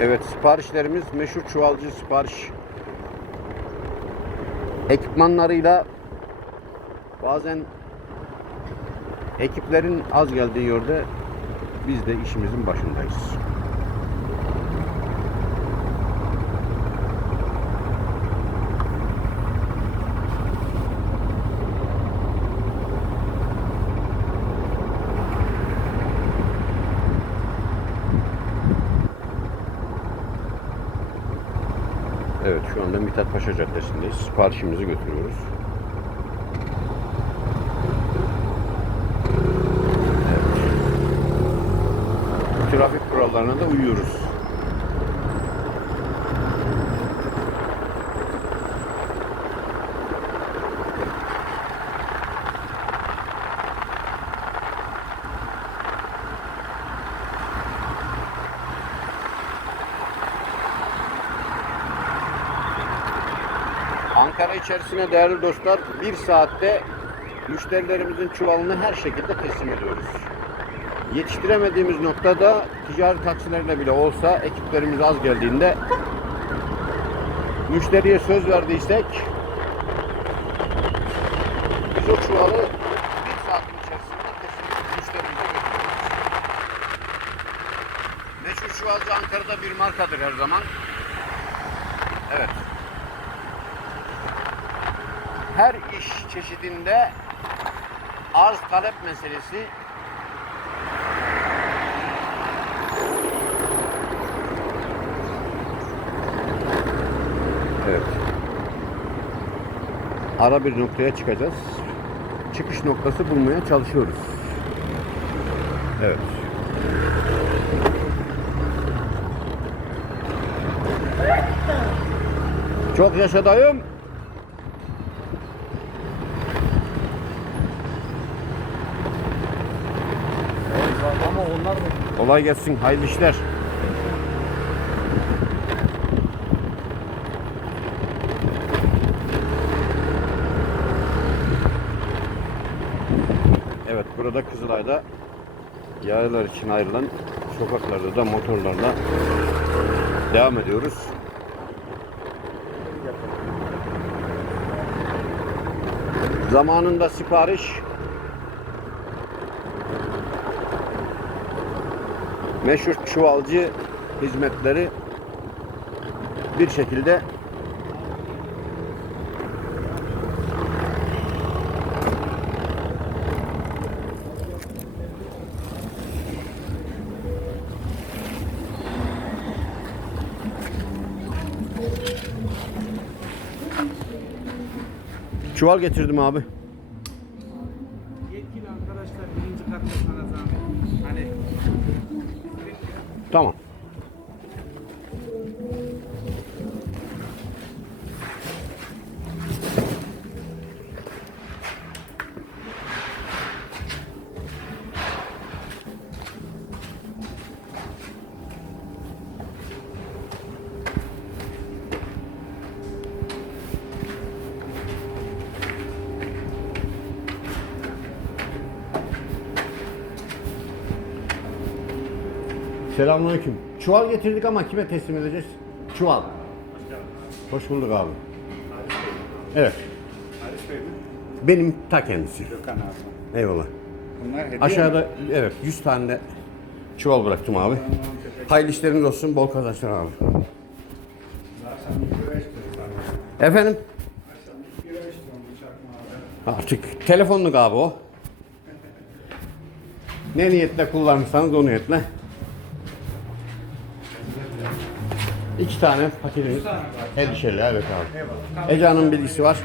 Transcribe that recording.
Evet siparişlerimiz meşhur çuvalcı sipariş ekipmanlarıyla bazen ekiplerin az geldiği yerde biz de işimizin başındayız. Anda Mithat Paşa Caddesi'ndeyiz. Siparişimizi götürüyoruz. Evet. Trafik kurallarına da uyuyoruz. Ankara içerisine değerli dostlar bir saatte müşterilerimizin çuvalını her şekilde teslim ediyoruz. Yetiştiremediğimiz noktada ticari taksilerle bile olsa ekiplerimiz az geldiğinde müşteriye söz verdiysek biz o çuvalı bir saatin içerisinde teslim müşterimize götürüyoruz. Meşhur çuvalcı Ankara'da bir markadır her zaman. Evet. Her iş çeşidinde arz talep meselesi Evet. Ara bir noktaya çıkacağız. Çıkış noktası bulmaya çalışıyoruz. Evet. Çok yaşa dayım. Ama onlar da Kolay gelsin. Hayırlı işler. Evet burada Kızılay'da yayalar için ayrılan sokaklarda da motorlarla devam ediyoruz. Zamanında sipariş meşhur çuvalcı hizmetleri bir şekilde Çuval getirdim abi. Tamam. Selamünaleyküm. Çuval getirdik ama kime teslim edeceğiz? Çuval. Hoş bulduk abi. Evet. Halis Bey mi? Benim ta kendisi. Gökhan abi. Eyvallah. Bunlar hediye Aşağıda evet 100 tane de çuval bıraktım abi. Hayırlı işleriniz olsun. Bol kazançlar abi. Efendim? Artık telefonluk abi o. Ne niyetle kullanırsanız o niyetle. İki tane var. El evet abi. Eyvallah. Ece'nin bilgisi var.